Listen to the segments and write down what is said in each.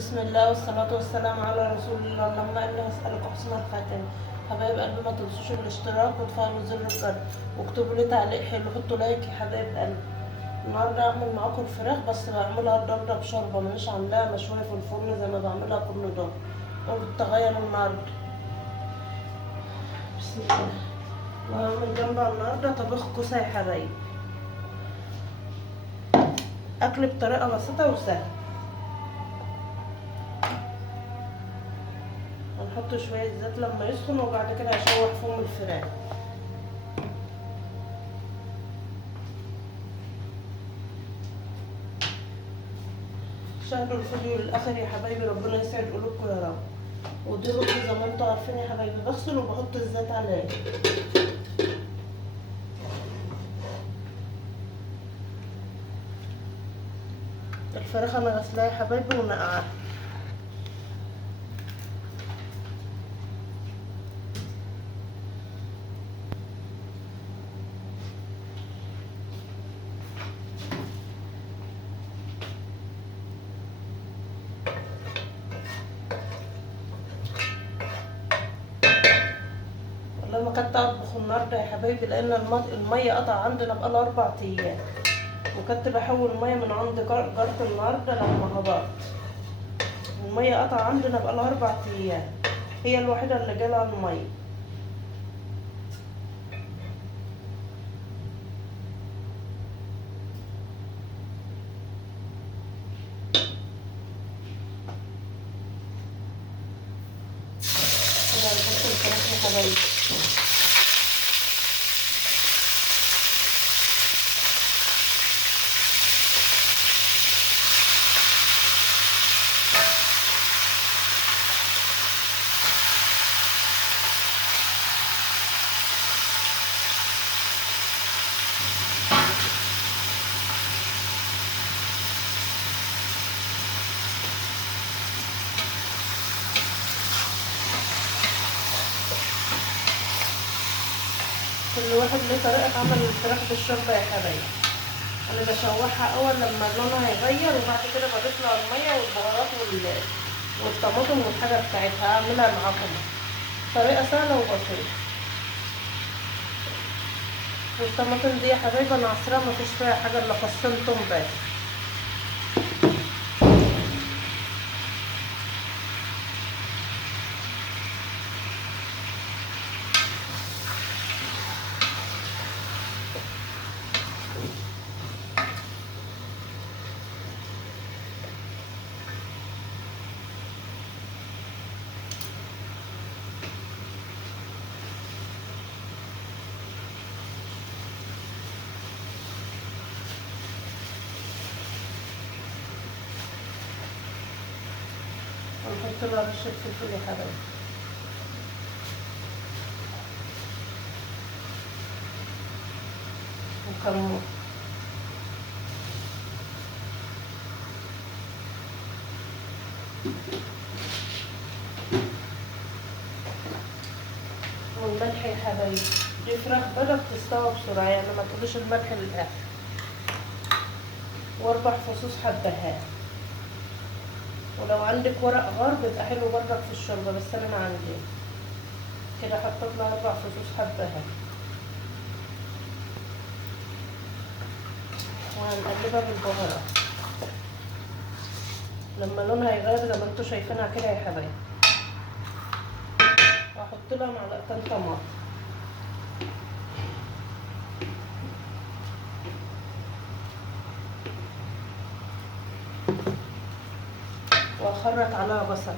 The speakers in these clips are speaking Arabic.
بسم الله والصلاة والسلام على رسول الله. اللهم إني أسألك حسن الخاتم. حبايب قلبي، ما تنسوش الاشتراك وتفعلوا زر الجرس واكتبوا لي تعليق حلو، حطوا لايك يا حبايب قلبي. النهارده هعمل معاكم الفراخ، بس بعملها النهارده بشوربة، مش عاملاها مشوية في الفرن زي ما بعملها كل دور. قلت تغير النهارده. بسم الله. وهعمل جنبها النهارده طبيخ كوسة يا حبايب. أكل بطريقة بسيطة وسهلة. هنحط شوية زيت لما يسخن، وبعد كده هشوح فيهم الفراخ. شاهدوا الفيديو للآخر يا حبايبي، ربنا يسعد قلوبكم يا رب. ودي رز زي ما انتوا عارفين يا حبايبي، بغسل وبحط الزيت عليه. الفراخ انا غسلاها يا حبايبي ونقعها. لما كنت اطبخ النهارده يا حبايبي، لان الميه قطع عندنا بقالها 4 ايام، وكنت بحول ميه من عند جارة النهارده لما هبط. الميه قطع عندنا بقالها 4 ايام، هي الوحيده اللي جالها الميه. كده هنحط الفراخ يا حبايبي. كل واحد ليه طريقة عمل الفراخ بالشوربة يا حبايبي. انا بشوحها اول لما لونها يغير، وبعد كده بضيف لها المية والبهارات والطماطم والحاجة بتاعتها. اعملها معاكم طريقة سهلة وبسيطة. والطماطم دي يا حبايبي انا عصرها مفيش فيها حاجة الا فصين توم بس. ونحط لها رشة فلفل يا حبايبي، وكمون. والملح يا حبايبي، دي فراخ بلد بتستوى بسرعة، يعني ما تقوليش الملح للآخر. و4 فصوص حبهان. ولو عندك ورق غار بيبقى حلو برضك في الشوربة، بس انا ما عندي. كده حطيت لها 4 فصوص حبهان، وهنقلبها بالبهارات لما لونها يغير زي ما انتوا شايفينها كده يا حبايبي. واحط لها معلقتين طماطم، واخرط عليها بصل،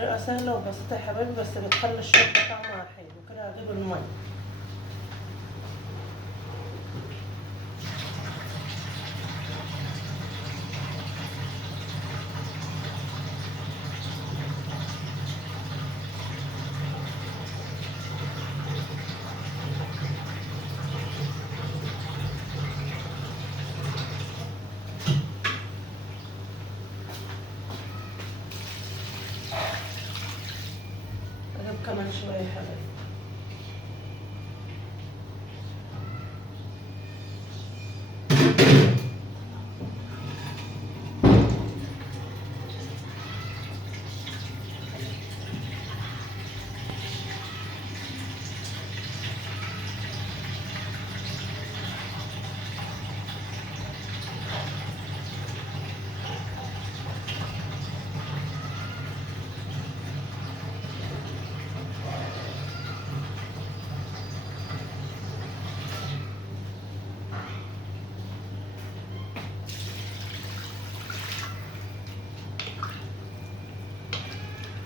طريقة سهلة وبسيطة يا حبايبي، بس بتخلي الشوربة طعمها حلو. كده هجيب المية. اجيب كمان شوية يا حبايبي.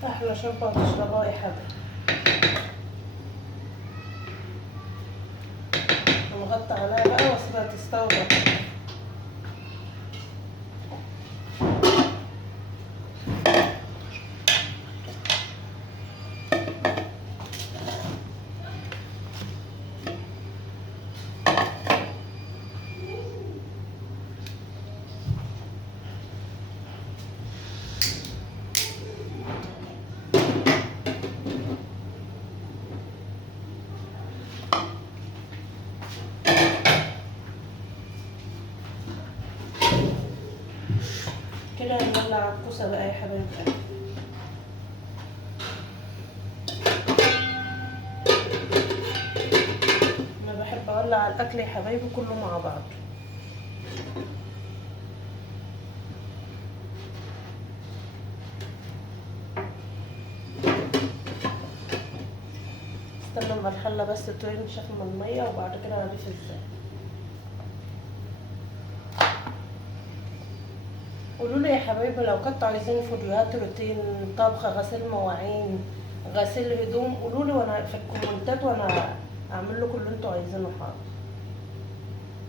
احلى شوربة هتشربوها يا حبايبي. ونغطي عليها بقى واسيبها تستوي بقى. كده نولع الكوسة بقى يا حبايب قلبي. انا بحب اولع الاكل يا حبايبي كله مع بعض. استنى اما الحله بس تنشف من الميه وبعد كده هضيف الزيت. قولوا لي يا حبايبي لو كنتوا عايزين فيديوهات روتين، طبخ، غسيل مواعين، غسيل هدوم، قولوا لي وانا في الكومنتات وانا اعمل لكم اللي انتوا عايزينه حاضر.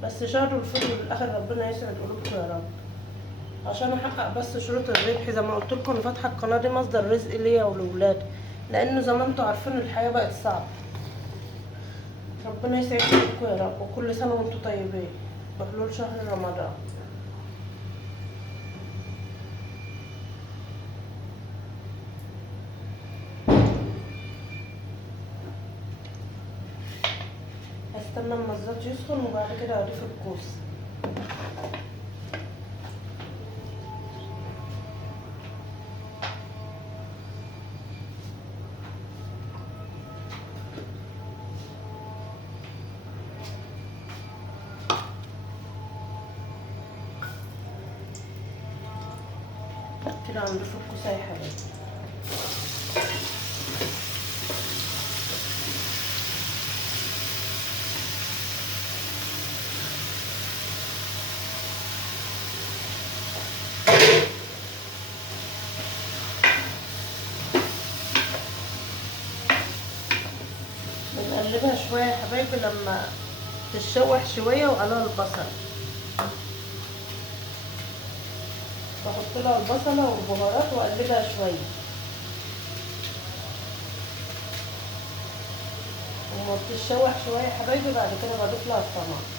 بس شاركوا الفيديو بالاخر، ربنا يسعد قلوبكم يا رب، عشان احقق بس شروط الربح. زي ما قلت لكم انا فاتحه القناه دي مصدر رزق ليا ولولادي، لانه زي ما انتوا عارفين الحياه بقت صعبه. ربنا يسعد قلوبكم يا رب، وكل سنه وانتم طيبين بحلول شهر رمضان. هستنى اما الزيت يسخن وبعد كده اضيف الكوس. كده هنضيف الكوسه يا حبايبي. بنقلبها شويه يا حبايبي لما تتشوح شويه وعليها البصل. بحط لها البصله والبهارات واقلبها شويه، وما بتتشوح شويه يا حبايبي بعد كده بضيف لها الطماطم.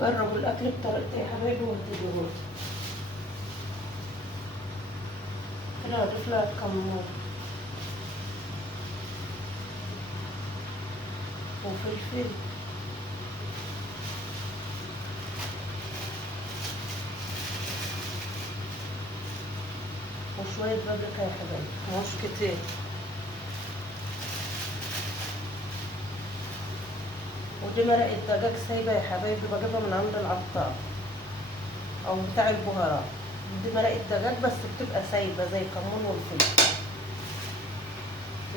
جربوا الاكل بطريقتي يا حبايبي وهتدوقوا. كده هضيف لها كمون وفلفل وشوية بابريكا يا حبايبي، مش كتير. ودي مرقة دجاج سايبة يا حبايبي، بجيبها من عند العطار أو بتاع البهارات. دي مرقة دجاج بس بتبقى سايبة زي الكمون والفلفل.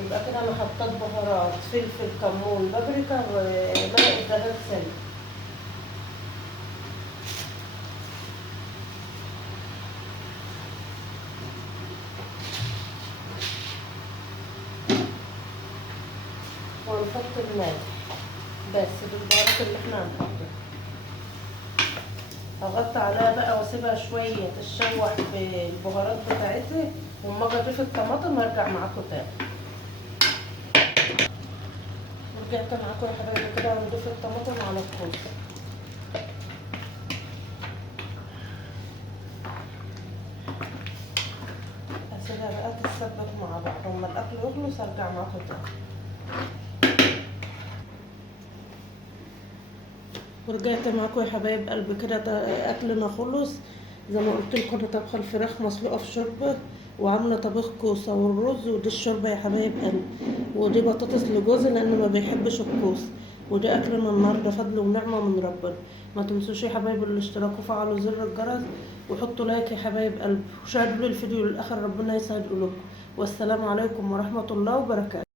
يبقى كده أنا حطيت بهارات فلفل كمون بابريكا ومرقة دجاج سايبة. وهنحط الملح بس بالبهارات اللي احنا هنحطها. هغطي عليها بقى واسيبها شويه تتشوح في البهارات بتاعتها، واما اجي اضيف الطماطم هرجع معاكم تاني. رجعت معاكم يا حبايبي، كده هنضيف الطماطم على الكوس. هسيبها بقى تتسبك مع بعض، اما الاكل يخلص هرجع معاكم تاني. ورجعت معاكم يا حبايب قلبي، كده اكلنا خلص. زي ما قلت لكم انا طبخه الفراخ مسلوقه في شوربه، وعامله طبيخ كوسه والرز، ودي الشوربه يا حبايب قلبي، ودي بطاطس لجوزي لانه ما بيحبش الكوس. ودي اكلنا النهارده فضل ونعمه من ربنا. ما تنسوش يا حبايب الاشتراك وفعلوا زر الجرس وحطوا لايك يا حبايب قلبي، وشاهدوا لي الفيديو للاخر. ربنا يسعد قلوبكم، والسلام عليكم ورحمه الله وبركاته.